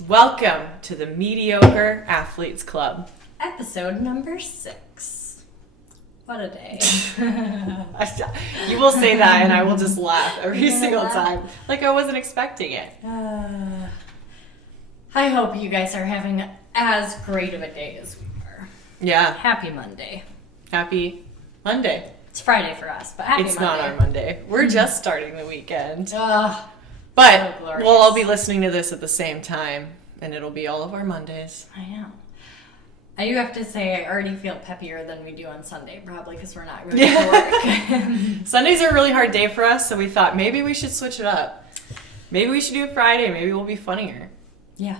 Welcome to the Mediocre Athletes Club. Episode number 6. What a day. You will say that and I will just laugh every single time. Like I wasn't expecting it. I hope you guys are having as great of a day as we are. Yeah. Happy Monday. Happy Monday. It's Friday for us, but happy It's Monday. not our Monday. We're just starting the weekend. Ugh. But so glorious. we'll all be listening to this at the same time, and it'll be all of our Mondays. I know. I do have to say I already feel peppier than we do on Sunday, probably because we're not going to work. Sundays are a really hard day for us, so we thought maybe we should switch it up. Maybe we should do it Friday. Maybe we'll be funnier. Yeah.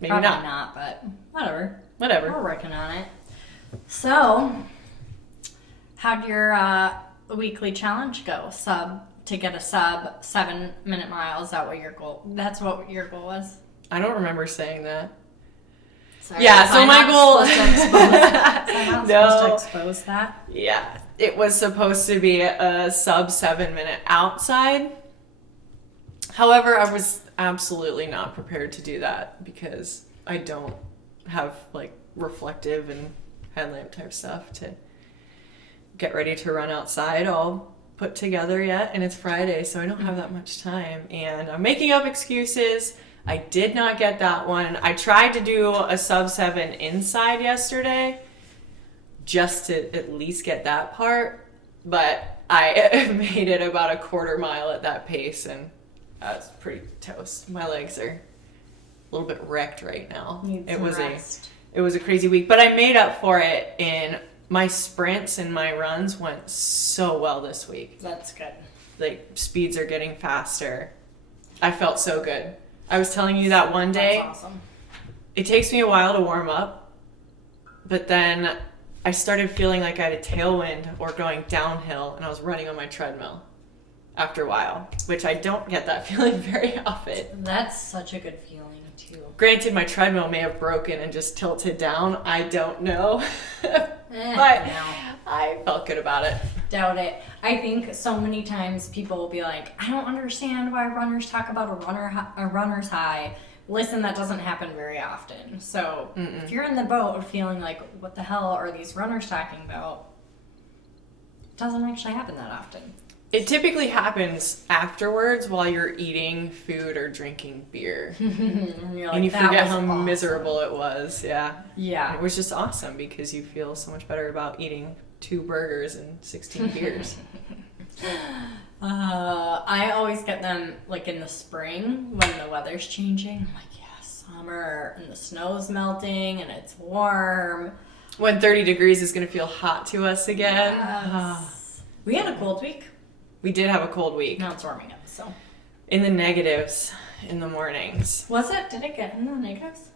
Maybe Probably not. not, but whatever. Whatever. We're working on it. So, how'd your weekly challenge go? To get a sub 7-minute mile. Is that what your goal? That's what your goal was. I don't remember saying that. Sorry, Yeah, so my goal. I'm not supposed to expose that. Yeah, it was supposed to be a sub 7-minute outside. However, I was absolutely not prepared to do that because I don't have like reflective and headlamp type stuff to get ready to run outside all put together yet, and it's Friday, so I don't have that much time, and I'm making up excuses. I did not get that one. I tried to do a sub 7 inside yesterday just to at least get that part, but I made it about a quarter mile at that pace, and I was pretty toast. My legs are a little bit wrecked right now. It was a crazy week, but I made up for it in my sprints and my runs went so well this week. That's good. Like, speeds are getting faster. I felt so good. I was telling you that one day. That's awesome. It takes me a while to warm up, but then I started feeling like I had a tailwind or going downhill, and I was running on my treadmill after a while, which I don't get that feeling very often. That's such a good feeling, too. Granted, my treadmill may have broken and just tilted down. I don't know. But no. I felt good about it. Doubt it. I think so many times people will be like, I don't understand why runners talk about a runner's high. Listen, that doesn't happen very often. So if you're in the boat of feeling like, what the hell are these runners talking about? It doesn't actually happen that often. It typically happens afterwards while you're eating food or drinking beer. And you're like, And you that forget was how awesome. miserable it was. Yeah. Yeah. It was just awesome because you feel so much better about eating 2 burgers and 16 beers. I always get them like in the spring when the weather's changing. I'm like, yeah, summer, and the snow's melting and it's warm. When 30 degrees is going to feel hot to us again. Yes. We had a cold week. We did have a cold week. Now it's warming up, so. In the negatives in the mornings. Was it? Did it get in the negatives?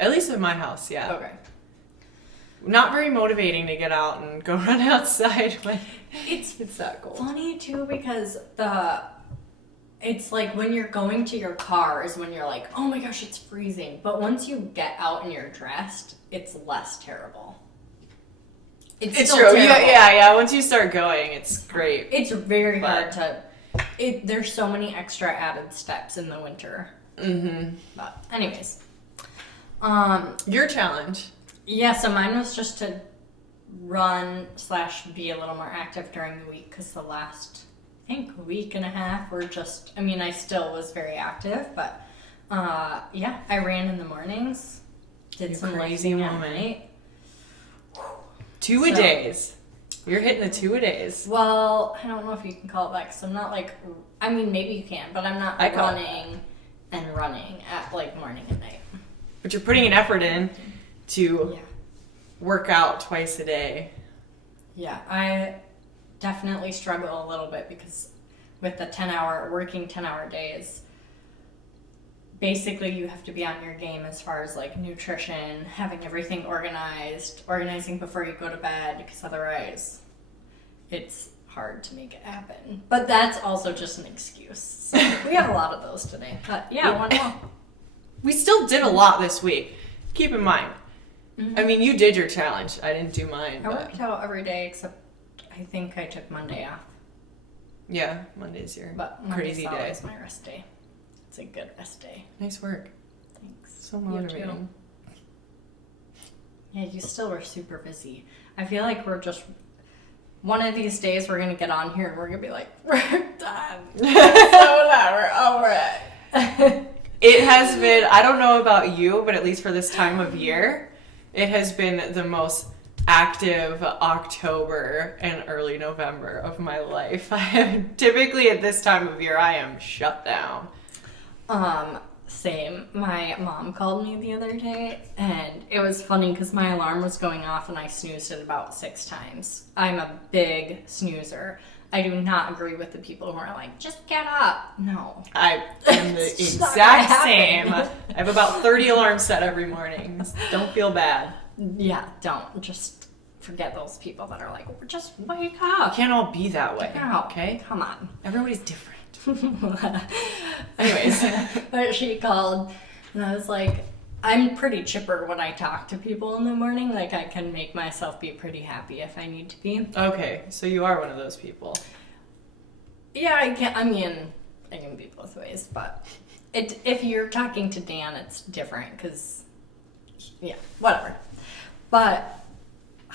At least in my house, yeah. Okay. Not very motivating to get out and go run outside when it's that cold. Funny too because it's like when you're going to your car is when you're like, oh my gosh, it's freezing. But once you get out and you're dressed, it's less terrible. It's It's still true. terrible. Yeah. Once you start going, it's great. It's very hard to. There's so many extra added steps in the winter. Mm-hmm. But anyways, Your challenge. yeah. So mine was just to run / be a little more active during the week because the last, I think, week and a half were just. I mean, I still was very active, but yeah, I ran in the mornings. Did You some crazy lifting at woman. night. 2-a-days. You're hitting the 2-a-days. Well, I don't know if you can call it that because I'm not like. I mean, maybe you can, but I'm not I call it running and running at like morning and night. But you're putting an effort in to Yeah. work out twice a day. Yeah, I definitely struggle a little bit because with the working 10-hour days, basically you have to be on your game as far as like nutrition, having everything organizing before you go to bed because otherwise it's hard to make it happen. But that's also just an excuse. So we have a lot of those today. But yeah, one more. We still did a lot this week. Keep in mind. I mean, you did your challenge. I didn't do mine. I But worked out every day except I think I took Monday off. yeah, Monday's your But crazy Monday's day. always my rest day. It's a good rest day. Nice work. Thanks. So You motivating. too. Yeah, you still were super busy. I feel like we're just one of these days we're gonna get on here and we're gonna be like, we're done. So now we're over it. It has been, I don't know about you, but at least for this time of year, it has been the most active October and early November of my life. Typically at this time of year, I am shut down. Same. My mom called me the other day, and it was funny because my alarm was going off and I snoozed it about 6 times. I'm a big snoozer. I do not agree with the people who are like, just get up. No. I am the It's not exact gonna same. happen. I have about 30 alarms set every morning. Don't feel bad. Yeah, don't. Just forget those people that are like, just wake You up. can't all be that way, No, okay? come on. Everybody's different. Anyways. But she called, and I was like, I'm pretty chipper when I talk to people in the morning. Like, I can make myself be pretty happy if I need to be. Okay, so you are one of those people. Yeah, I can be both ways, but if you're talking to Dan, it's different, because, yeah, whatever. But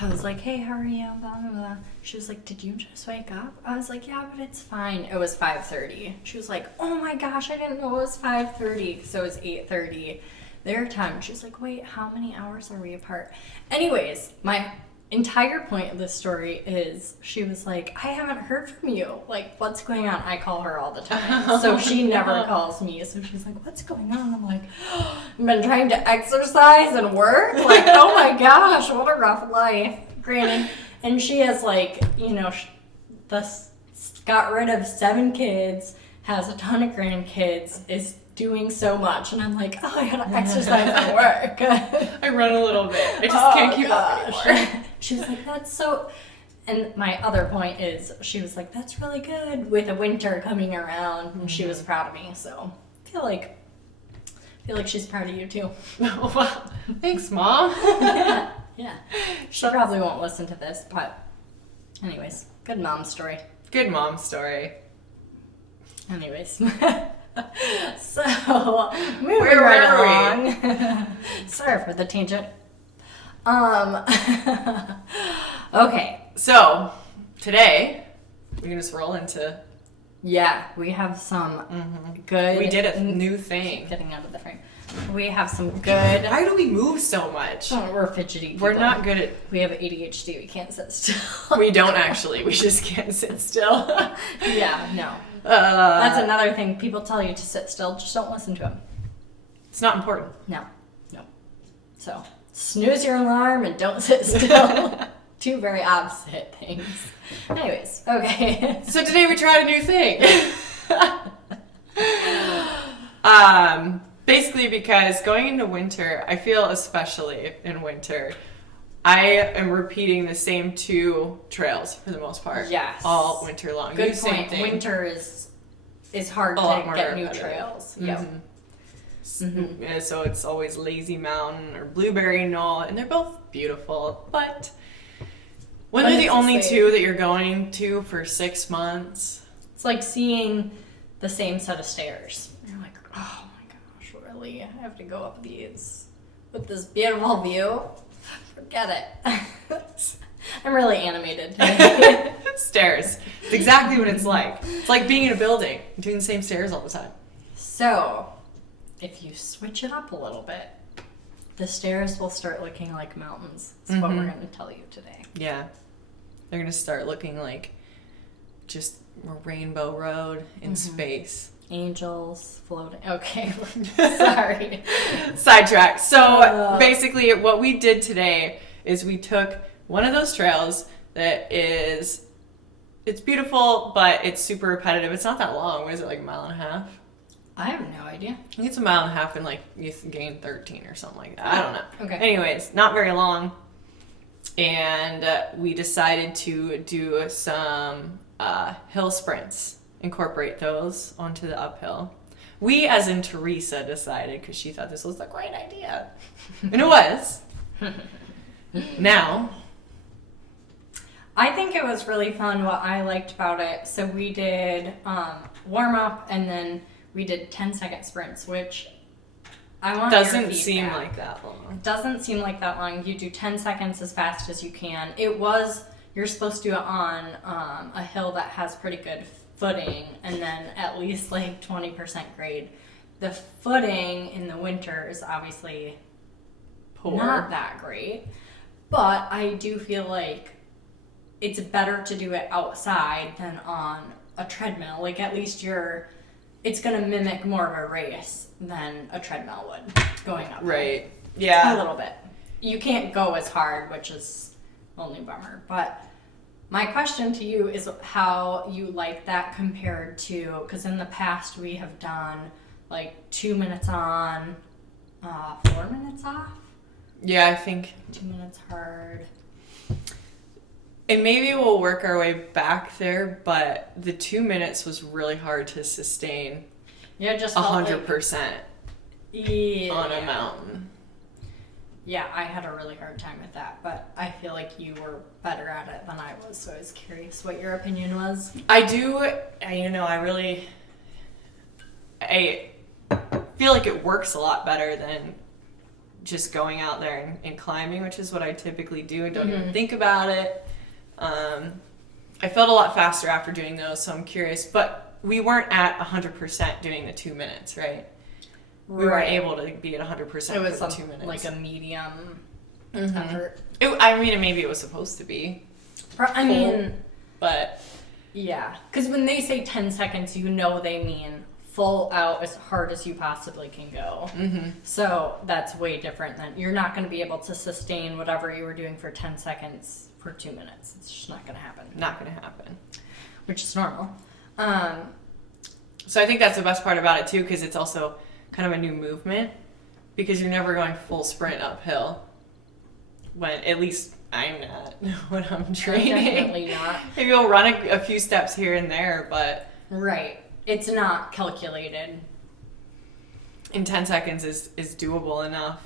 I was like, hey, how are you? Blah, blah, blah. She was like, did you just wake up? I was like, yeah, but it's fine. It was 5:30. She was like, oh my gosh, I didn't know it was 5:30, so it was 8:30 their time. She was like, wait, how many hours are we apart? Anyways, my entire point of this story is she was like, I haven't heard from you. Like, what's going on? I call her all the time. So she never calls me. So she's like, what's going on? I'm like, I've been trying to exercise and work. Like, oh my gosh, what a rough life. Granted. And she has, like, you know, got rid of 7 kids, has a ton of grandkids, is doing so much. And I'm like, oh, I gotta exercise and work. I run a little bit. I just can't keep up anymore. She was like, that's so... And my other point is, she was like, that's really good with a winter coming around. And she was proud of me, so I feel like she's proud of you too. Oh, wow. Thanks, Mom. Yeah. She probably won't listen to this, but anyways, good mom story. Good mom story. Anyways. So, moving Where right were we? along. Sorry for the tangent. Okay. So, today, we can just roll into... Yeah, we have some good... We did a new thing. Getting out of the frame. We have some good... Why do we move so much? Oh, we're fidgety people. We're not good at... We have ADHD. We can't sit still. We don't actually. We just can't sit still. Yeah, no. That's another thing. People tell you to sit still. Just don't listen to them. It's not important. No. So, snooze your alarm and don't sit still. 2 very opposite things. Anyways, okay. So today we tried a new thing. Basically because going into winter, I feel especially in winter, I am repeating the same 2 trails for the most part. Yes. All winter long. Good Same point. thing. Winter is hard A lot to more get new repetitive. trails. Yep. Yeah, so it's always Lazy Mountain or Blueberry Knoll, and they're both beautiful, but when But they're the it's only the same. 2 that you're going to for 6 months, It's like seeing the same set of stairs. You're like, oh my gosh, really? I have to go up these with this beautiful view? Forget it. I'm really animated today. stairs. It's exactly what it's like. It's like being in a building, doing the same stairs all the time. So, if you switch it up a little bit, the stairs will start looking like mountains. That's what we're going to tell you today. Yeah. They're going to start looking like just a rainbow road in space. Angels floating. Okay, sorry. Sidetrack. So basically what we did today is we took one of those trails that is, it's beautiful, but it's super repetitive. It's not that long. What is it, like a mile and a half? I have no idea. I think it's a mile and a half and like you gain 13 or something like that. I don't know. Okay. Anyways, not very long. And we decided to do some hill sprints, incorporate those onto the uphill. We, as in Teresa, decided because she thought this was a great idea. And it was. Now. I think it was really fun. What I liked about it, so we did warm up, and then we did 10-second sprints, which I want Doesn't seem like that long. It doesn't seem like that long. You do 10 seconds as fast as you can. You're supposed to do it on a hill that has pretty good footing and then at least like 20% grade. The footing in the winter is obviously Poor. not that great, but I do feel like it's better to do it outside than on a treadmill. Like at least it's going to mimic more of a race than a treadmill would going up. Right. Yeah. A little bit. You can't go as hard, which is only a bummer. But my question to you is how you like that compared to, because in the past we have done like 2 minutes on, 4 minutes off. Yeah, I think 2 minutes hard. And maybe we'll work our way back there, but the 2 minutes was really hard to sustain. Yeah, just 100% yeah. on a mountain. Yeah, I had a really hard time with that, but I feel like you were better at it than I was, so I was curious what your opinion was. I feel like it works a lot better than just going out there and climbing, which is what I typically do. I don't even think about it. I felt a lot faster after doing those, so I'm curious. But we weren't at 100% doing the 2 minutes, right? We weren't able to be at 100% for the 2 minutes. Like a medium effort. Maybe it was supposed to be. But yeah, because when they say 10 seconds, they mean full out as hard as you possibly can go. Mm-hmm. So that's way different than you're not going to be able to sustain whatever you were doing for 10 seconds for 2 minutes. It's just not going to happen. Not going to happen. Which is normal. So I think that's the best part about it too, because it's also kind of a new movement, because you're never going full sprint uphill. When at least I'm not when I'm training. Definitely not. Maybe you'll run a few steps here and there, but right. It's not calculated. In 10 seconds is doable enough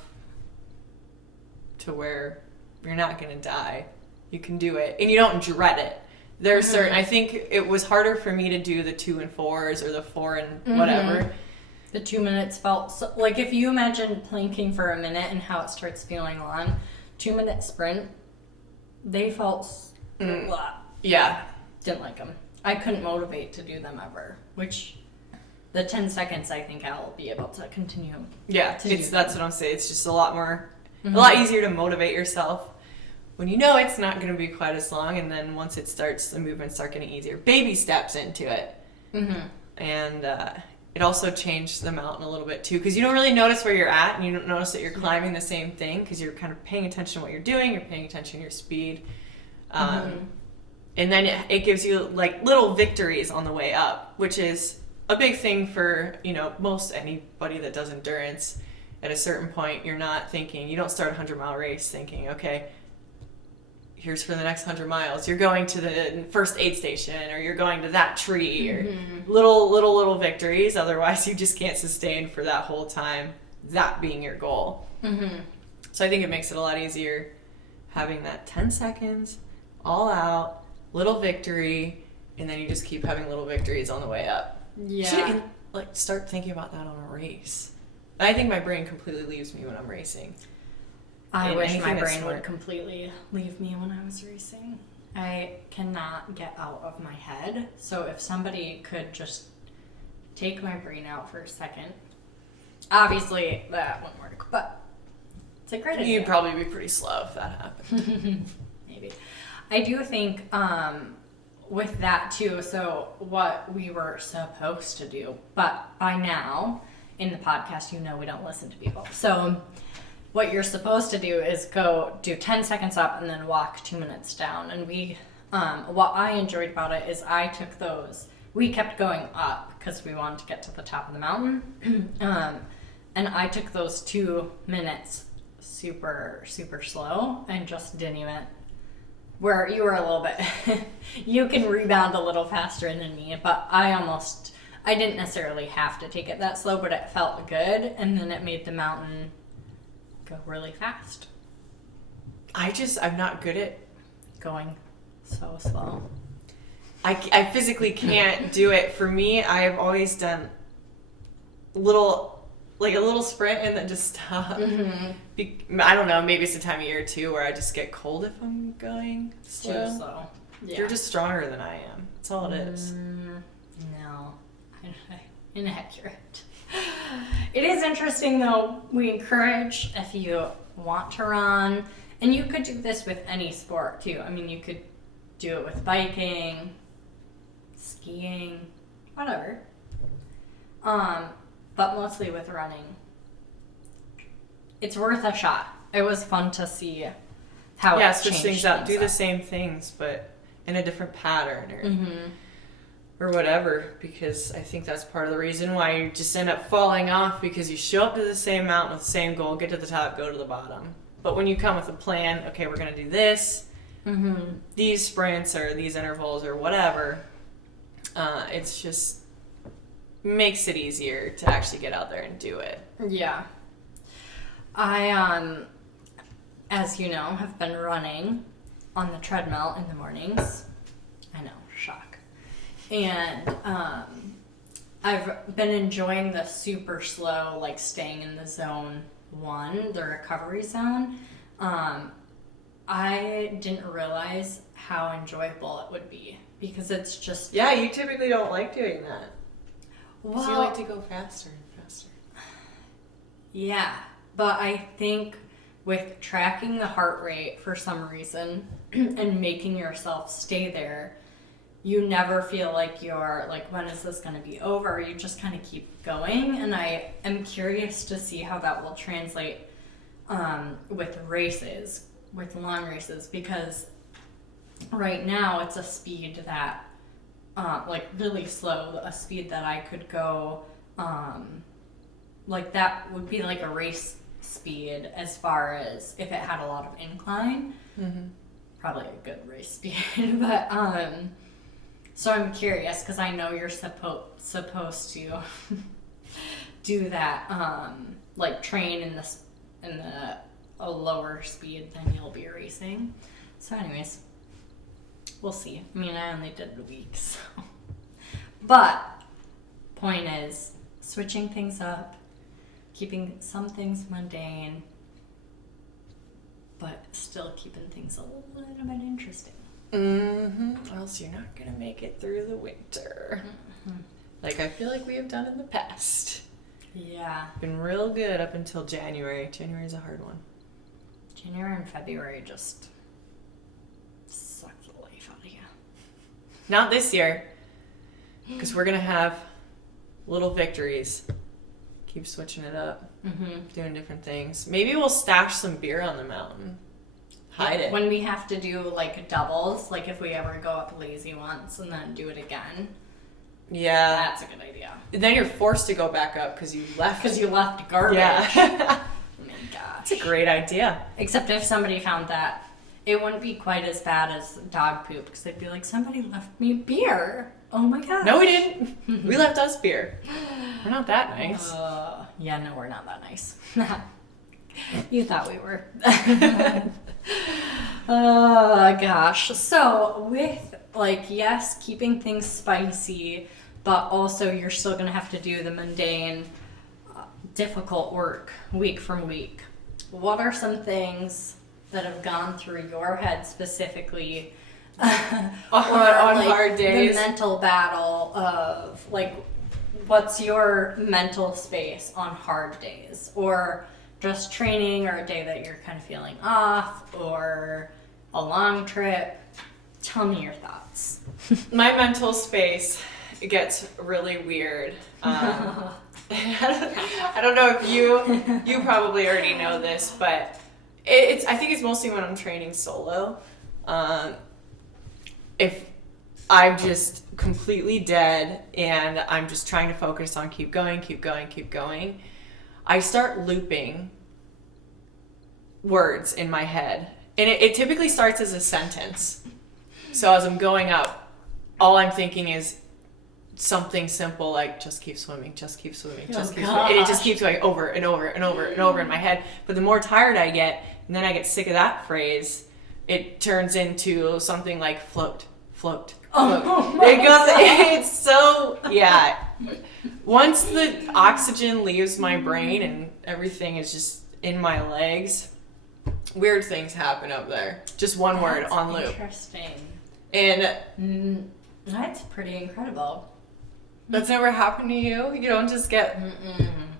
to where you're not going to die. You can do it, and you don't dread it. There's certain. I think it was harder for me to do the 2 and 4s or the 4 and whatever. The 2 minutes felt so, like if you imagine planking for a minute and how it starts feeling long, 2 minute sprint, they felt yeah. Didn't like them. I couldn't motivate to do them ever, which the 10 seconds I think I'll be able to continue. Yeah, that's what I'm saying. It's just a lot easier to motivate yourself when you know it's not going to be quite as long, and then once it starts, the movements start getting easier. Baby steps into it. Mm-hmm. And it also changed the mountain a little bit too, because you don't really notice where you're at, and you don't notice that you're climbing the same thing, because you're kind of paying attention to what you're doing, you're paying attention to your speed. And then it gives you like little victories on the way up, which is a big thing for, most anybody that does endurance. At a certain point, you don't start a 100-mile race thinking, okay, here's for the next 100 miles. You're going to the first aid station, or you're going to that tree, or little victories. Otherwise, you just can't sustain for that whole time, that being your goal. Mm-hmm. So I think it makes it a lot easier having that 10 seconds, all out, little victory, and then you just keep having little victories on the way up. Yeah. You should start thinking about that on a race. I think my brain completely leaves me when I'm racing. I wish my brain would completely leave me when I was racing. I cannot get out of my head. So if somebody could just take my brain out for a second. Obviously, that won't work, but it's a great idea. You'd probably be pretty slow if that happened. Maybe. I do think with that too, so what we were supposed to do, but by now in the podcast, we don't listen to people. So what you're supposed to do is go do 10 seconds up and then walk 2 minutes down. And what I enjoyed about it is we kept going up because we wanted to get to the top of the mountain. And I took those 2 minutes super, super slow and just didn't even, where you were a little bit, you can rebound a little faster than me, but I didn't necessarily have to take it that slow, but it felt good. And then it made the mountain go really fast. I'm not good at going so slow. I physically can't do it. For me, I've always done like a little sprint and then just stop. I don't know, maybe it's the time of year too where I just get cold if I'm going slow. Too slow. Yeah. You're just stronger than I am. That's all it is. No. Inaccurate. It is interesting though. We encourage if you want to run, and you could do this with any sport too. I mean, you could do it with biking, skiing, whatever. But mostly with running. It's worth a shot. It was fun to see how it switch changed things up. Do the up. same things, but in a different pattern or whatever, because I think that's part of the reason why you just end up falling off, because you show up to the same mountain with the same goal, get to the top, go to the bottom. But when you come with a plan, okay, we're going to do this, these sprints or these intervals or whatever, it's just makes it easier to actually get out there and do it. Yeah. I, as you know, have been running on the treadmill in the mornings. I know, shock. And I've been enjoying the super slow, like staying in the zone 1, the recovery zone. I didn't realize how enjoyable it would be, because it's just... Yeah, you typically don't like doing that. Well, So you like to go faster and faster. Yeah, but I think with tracking the heart rate for some reason and making yourself stay there, you never feel like you're like, when is this going to be over? You just kind of keep going. And I am curious to see how that will translate with races, with long races, because right now it's a speed that, like really slow, a speed that I could go, like that would be like a race speed as far as if it had a lot of incline. Probably a good race speed, but so I'm curious, because I know you're supposed to do that, like train in a lower speed than you'll be racing. So anyways, we'll see. I mean, I only did a week, so. But point is, switching things up, keeping some things mundane, but still keeping things a little bit interesting. Or else you're not gonna make it through the winter. Like I feel like we have done in the past. Yeah. Been real good up until January. January's a hard one. January and February just suck the life out of you. Not this year, because we're gonna have little victories. Keep switching it up, doing different things. Maybe we'll stash some beer on the mountain. Hide it. When we have to do like doubles, like if we ever go up lazy once and then do it again. Yeah. That's a good idea. Then you're forced to go back up because you left. Because you left garbage. Yeah. Oh my gosh. That's a great idea. Except if somebody found that, it wouldn't be quite as bad as dog poop, because they'd be like, somebody left me beer. Oh my gosh. No, we didn't. We left us beer. We're not that nice. Yeah, no, we're not that nice. You thought we were. Oh gosh. So with like, yes, keeping things spicy, but also you're still gonna have to do the mundane, difficult work week from week. What are some things that have gone through your head specifically on like, hard days? The mental battle of like, what's your mental space on hard days, or just training, or a day that you're kind of feeling off, or a long trip? Tell me your thoughts. My mental space gets really weird. I don't know if you probably already know this, but I think it's mostly when I'm training solo. If I'm just completely dead and I'm just trying to focus on keep going, I start looping words in my head. And it typically starts as a sentence. So as I'm going up, all I'm thinking is something simple like just keep swimming, just keep swimming, just keep swimming. And it just keeps going over and over and over and over in my head. But the more tired I get, and then I get sick of that phrase, it turns into something like float. Oh my It goes, it's so, yeah. Once the oxygen leaves my brain and everything is just in my legs, weird things happen up there. Just one word on loop. Interesting. And that's pretty incredible. that's never happened to you? You don't just get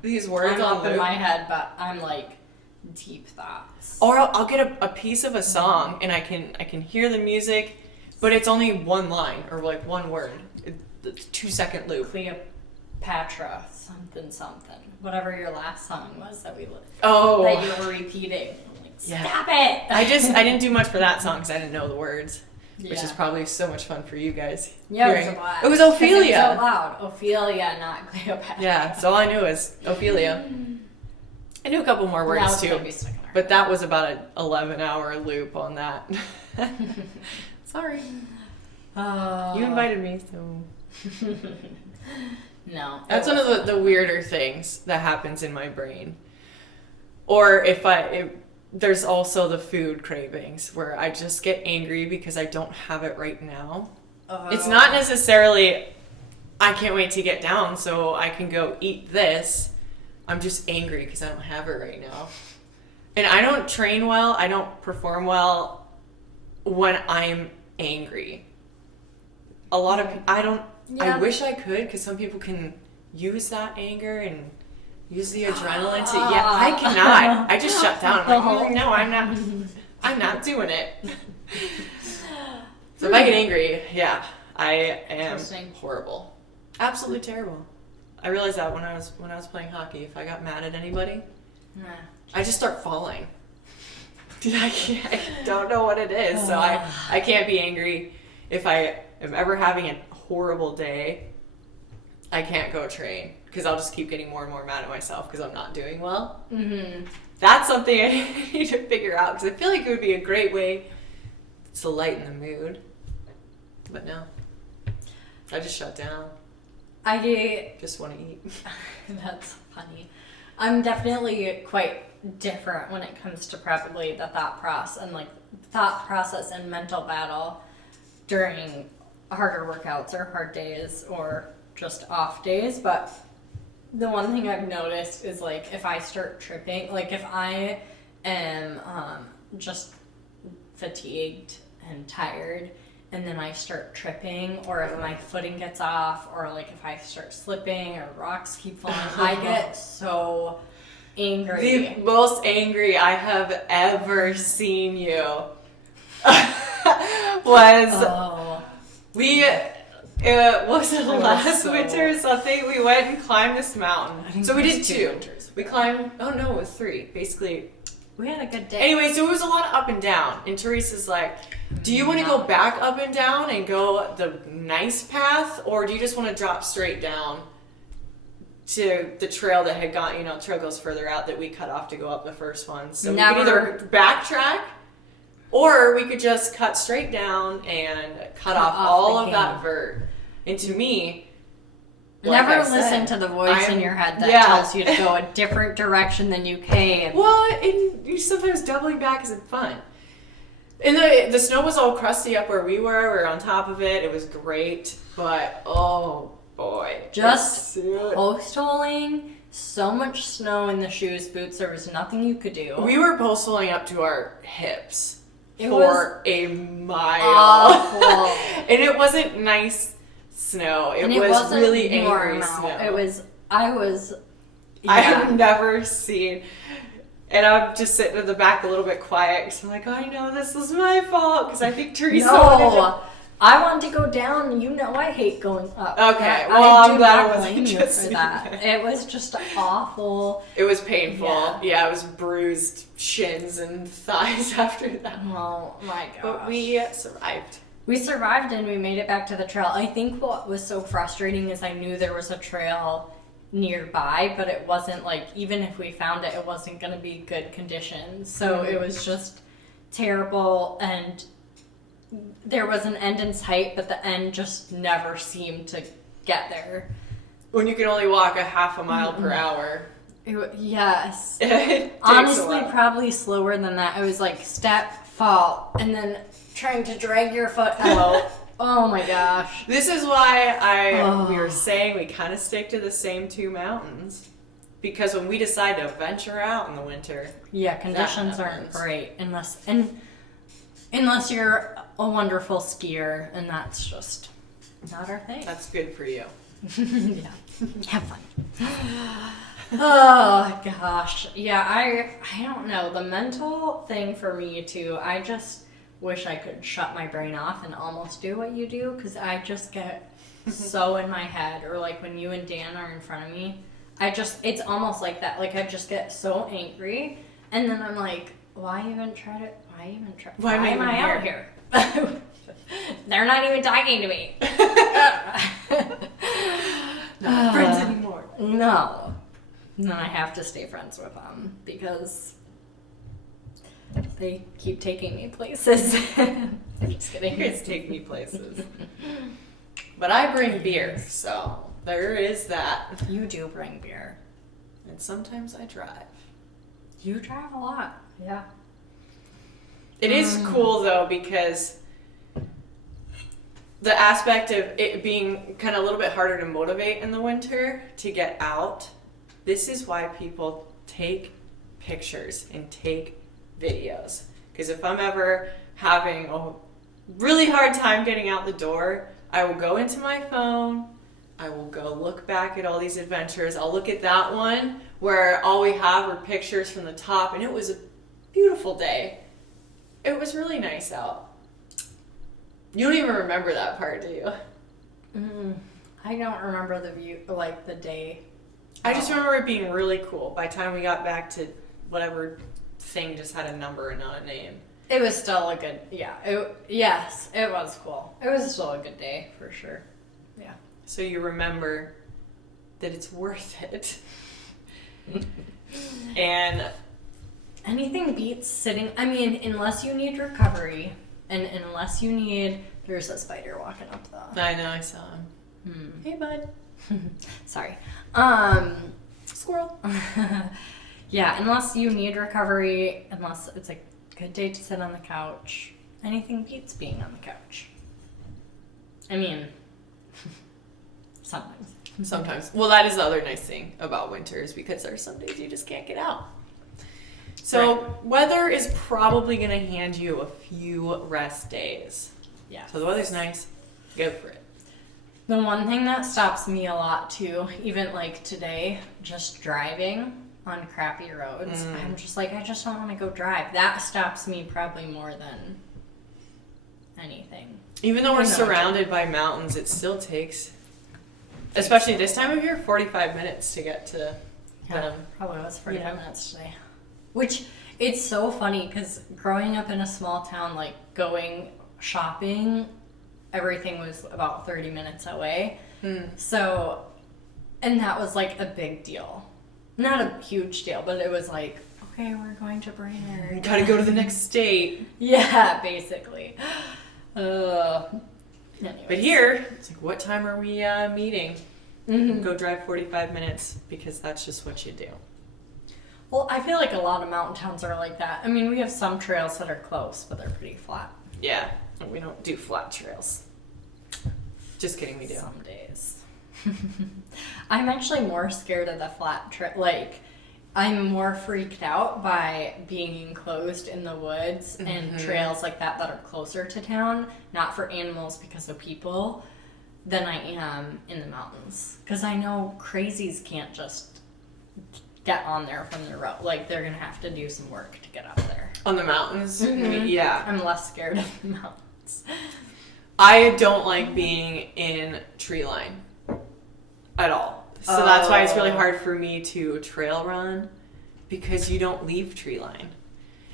these words I'm on up loop? in my head, but I'm like deep thoughts. Or I'll get a piece of a song and I can hear the music, but it's only one line or like one word. It's 2-second loop. Cleopatra, something. Whatever your last song was that that you were repeating. I'm like, stop it! I didn't do much for that song because I didn't know the words, which is probably so much fun for you guys. Yeah, hearing. it was a blast. It was Ophelia. It was so loud. Ophelia, not Cleopatra. Yeah, so all I knew was Ophelia. I knew a couple more words too, but that was about an 11-hour loop on that. Sorry. You invited me, so... No. That's one of the weirder things that happens in my brain. Or there's also the food cravings where I just get angry because I don't have it right now. It's not necessarily, I can't wait to get down so I can go eat this. I'm just angry because I don't have it right now. And I don't train well, I don't perform well when I'm angry. A lot of I wish I could, because some people can use that anger and use the adrenaline to. Yeah, I cannot. I just shut down. I'm like, no, I'm not doing it. So if I get angry, yeah, I am horrible, absolutely terrible. I realized that when I was playing hockey, if I got mad at anybody, I just start falling. I don't know what it is, so I can't be angry if I am ever having a horrible day. I can't go train because I'll just keep getting more and more mad at myself because I'm not doing well. That's something I need to figure out because I feel like it would be a great way to lighten the mood. But no, I just shut down. I just want to eat. That's funny. I'm definitely quite different when it comes to probably the thought process and mental battle during harder workouts or hard days or just off days. But the one thing I've noticed is like if I start tripping, like if I am just fatigued and tired and then I start tripping, or if my footing gets off, or like if I start slipping or rocks keep falling, I get so angry. The most angry I have ever seen you was was it last winter or something? We went and climbed this mountain. So we did 2 winters. We climbed, it was 3. Basically, we had a good day. Anyway, so it was a lot of up and down. And Teresa's like, do you want to go back up and down and go the nice path? Or do you just want to drop straight down to the trail that had gone, trail goes further out that we cut off to go up the first one. So we could either backtrack or we could just cut straight down and cut off all of that vert. And to me, never listen to the voice in your head that tells you to go a different direction than you came. Well, and you sometimes doubling back isn't fun. And the snow was all crusty up where we were on top of it. It was great, but oh boy. Just post-holing, so much snow in the shoes, boots, there was nothing you could do. We were post-holing up to our hips for was a mile. Awful. And it wasn't nice snow. It was really angry snow. I have never seen, and I'm just sitting in the back a little bit quiet because I'm like, I know this was my fault because I think Teresa I wanted to go down. I hate going up. Okay, well, I'm glad I wasn't just for that. It was just awful. It was painful. Yeah, it was bruised shins and thighs after that. Oh my gosh. But we survived. We survived and we made it back to the trail. I think what was so frustrating is I knew there was a trail nearby, but it wasn't like, even if we found it, it wasn't going to be good conditions. So it was just terrible, and there was an end in sight, but the end just never seemed to get there. When you can only walk a half a mile per hour. Yes. It Honestly, probably slower than that. It was like step, fall, and then trying to drag your foot out Oh my gosh. This is why we were saying we kind of stick to the same 2 mountains. Because when we decide to venture out in the winter, yeah, conditions aren't great unless you're a wonderful skier, and that's just not our thing. That's good for you. Yeah, have fun. Oh gosh, yeah. I don't know, the mental thing for me too. I just wish I could shut my brain off and almost do what you do, because I just get so in my head. Or like when you and Dan are in front of me, it's almost like that. Like I just get so angry, and then I'm like, why am I out here? They're not even talking to me. Not friends anymore. No. And then I have to stay friends with them because they keep taking me places. Just kidding. You guys take me places. But I bring beer, so there is that. You do bring beer. And sometimes I drive. You drive a lot. Yeah. It is cool though, because the aspect of it being kind of a little bit harder to motivate in the winter to get out. This is why people take pictures and take videos. Because if I'm ever having a really hard time getting out the door, I will go into my phone. I will go look back at all these adventures. I'll look at that one where all we have are pictures from the top, and it was a beautiful day. It was really nice out. You don't even remember that part, do you? I don't remember the view, like the day. I just remember it being really cool. By the time we got back to whatever thing just had a number and not a name. It was still a good, yes, it was cool. It was still a good day, for sure. Yeah. So you remember that it's worth it. And anything beats sitting, I mean, unless you need recovery, and unless you need, there's a spider walking up the... I know, I saw him. Hey, bud. Sorry. Squirrel. Yeah, unless you need recovery, unless it's a good day to sit on the couch, anything beats being on the couch. I mean, sometimes. Well, that is the other nice thing about winters, because there are some days you just can't get out. So weather is probably going to hand you a few rest days. Yeah. So the weather's nice. Go for it. The one thing that stops me a lot too, even like today, just driving on crappy roads, I'm just like, I just don't want to go drive. That stops me probably more than anything. Even though we're surrounded by mountains, it still takes, especially this time of year, 45 minutes to get to them. Probably was 45 minutes today. Which, it's so funny, because growing up in a small town, like going shopping, everything was about 30 minutes away. So, and that was like a big deal. Not a huge deal, but it was like, okay, we're going to Brainerd. You gotta go to the next state. Yeah, basically. But here, it's like, what time are we meeting? Go drive 45 minutes, because that's just what you do. Well, I feel like a lot of mountain towns are like that. I mean, we have some trails that are close, but they're pretty flat. Yeah, we don't do flat trails. Just kidding, we do. Some days. I'm actually more scared of the flat trail. Like, I'm more freaked out by being enclosed in the woods and trails like that are closer to town, not for animals because of people, than I am in the mountains. Because I know crazies can't just get on there from the road. Like, they're going to have to do some work to get up there. On the mountains? I mean, yeah. I'm less scared of the mountains. I don't like being in tree line at all. So that's why it's really hard for me to trail run, because you don't leave tree line.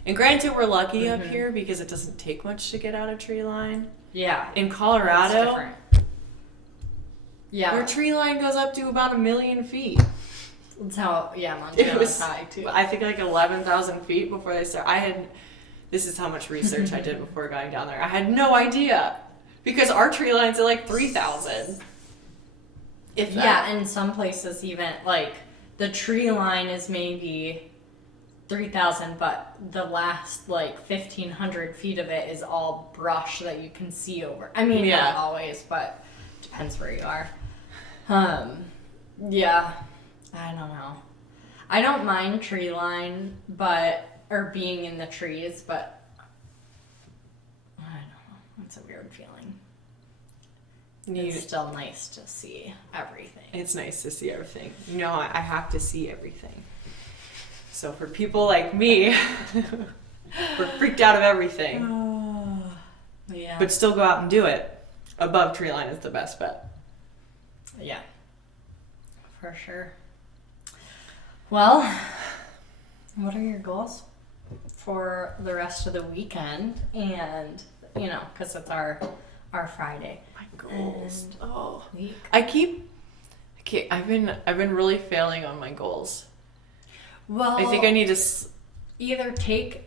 And granted, we're lucky up here because it doesn't take much to get out of tree line. Yeah. In Colorado, yeah, our tree line goes up to about 1 million feet. That's how, Montana's high too. I think like 11,000 feet before they start. This is how much research I did before going down there. I had no idea, because our tree line's at like 3,000. Yeah, in some places even, like, the tree line is maybe 3,000, but the last like 1,500 feet of it is all brush that you can see over. I mean, Yeah. not always, but depends where you are. Yeah, I don't know. I don't mind tree line, or being in the trees, but I don't know. It's a weird feeling. It's still nice to see everything. It's nice to see everything. You know, I have to see everything. So for people like me, we're freaked out of everything. Yeah. But still go out and do it. Above tree line is the best bet. Yeah. For sure. Well, what are your goals for the rest of the weekend? And, you know, because it's our Friday. My goals. Week. I've been really failing on my goals. Well, I think I need to either keep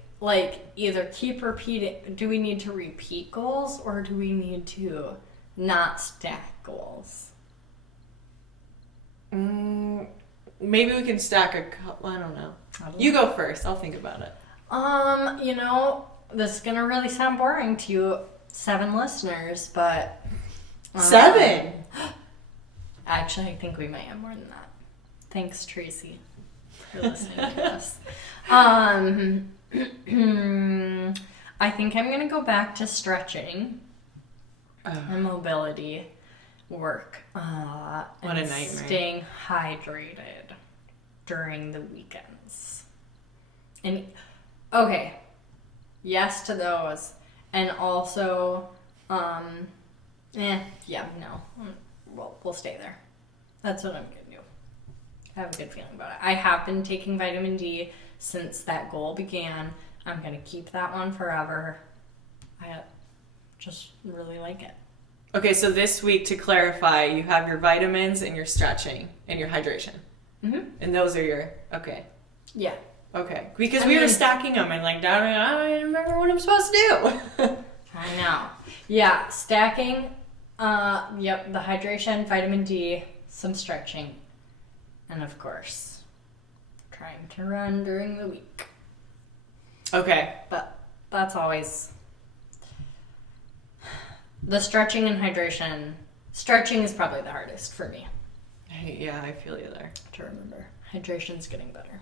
repeating. Do we need to repeat goals, or do we need to not stack goals? Maybe we can stack a couple. I don't know. You go first. I'll think about it. You know, this is gonna really sound boring to you 7 listeners, but 7. Actually, I think we might have more than that. Thanks, Tracy, for listening to us. I think I'm gonna go back to stretching and mobility work. What and a nightmare. Staying hydrated during the weekends. And okay, yes to those, and also, we'll stay there. That's what I'm gonna do. I have a good feeling about it. I have been taking vitamin D since that goal began. I'm gonna keep that one forever. I just really like it. Okay, so this week, to clarify, you have your vitamins and your stretching and your hydration. Mm-hmm. And those are your, okay. Yeah. Okay. Because we were stacking them and like, I don't remember what I'm supposed to do. I know. Yeah, stacking, the hydration, vitamin D, some stretching, and of course, trying to run during the week. Okay. But that's always... The stretching and hydration. Stretching is probably the hardest for me. Yeah, I feel you there. To remember. Hydration's getting better.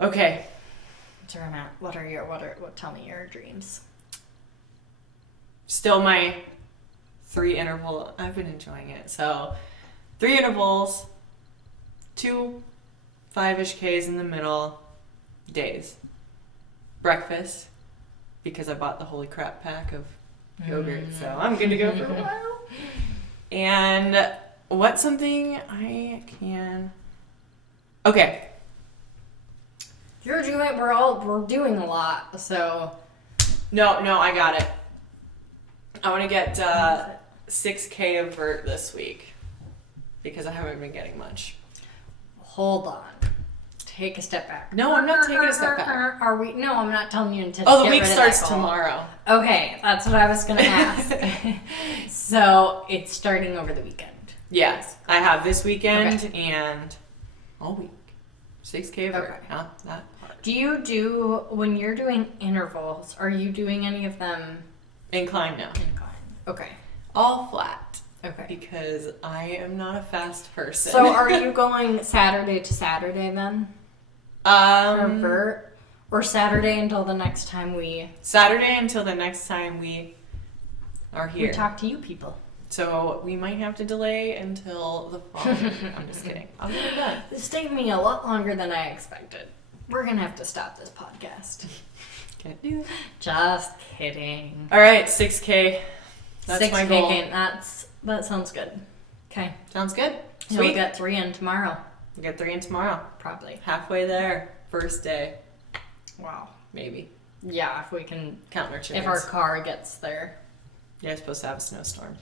Okay. So Matt, tell me your dreams. Still my 3 interval. I've been enjoying it. So 3 intervals, 2 5-ish Ks in the middle days. Breakfast, because I bought the Holy Crap pack of yogurt, so I'm good to go for a while. And what's something I can... Okay. We're doing a lot, so... No, I got it. I want to get 6K of vert this week, because I haven't been getting much. Hold on. Take a step back. No, I'm not taking a step back. Are we? No, I'm not telling you to. Oh, the week starts tomorrow. Okay, that's what I was gonna ask. So it's starting over the weekend. Yes, I have this weekend and all week. 6K of vert. Okay. Not that hard. Do you do when you're doing intervals? Are you doing any of them Incline now. incline? Okay. All flat. Okay. Because I am not a fast person. So are you going Saturday to Saturday then? For vert? Or Saturday until the next time we are here. we talk to you people. So we might have to delay until the following. I'm just kidding. I'll get it done. This took me a lot longer than I expected. We're gonna have to stop this podcast. Can't do it. Just kidding. All right, 6K. That's 6K, my goal. that sounds good. Okay. Sounds good. So Sweet. we'll get 3 in tomorrow. We'll get 3 in tomorrow. Probably. Halfway there. First day. Wow. Maybe. Yeah, if we can, Counting our chickens. if our car gets there. Yeah, it's supposed to have a snowstorm.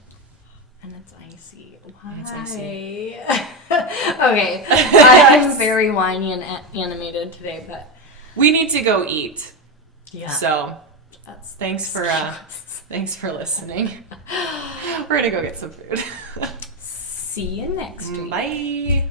And it's icy. Why? And it's icy. Okay. I'm very whiny and animated today, but We need to go eat. yeah. So That's thanks for listening. We're gonna go get some food. See you next week. Bye.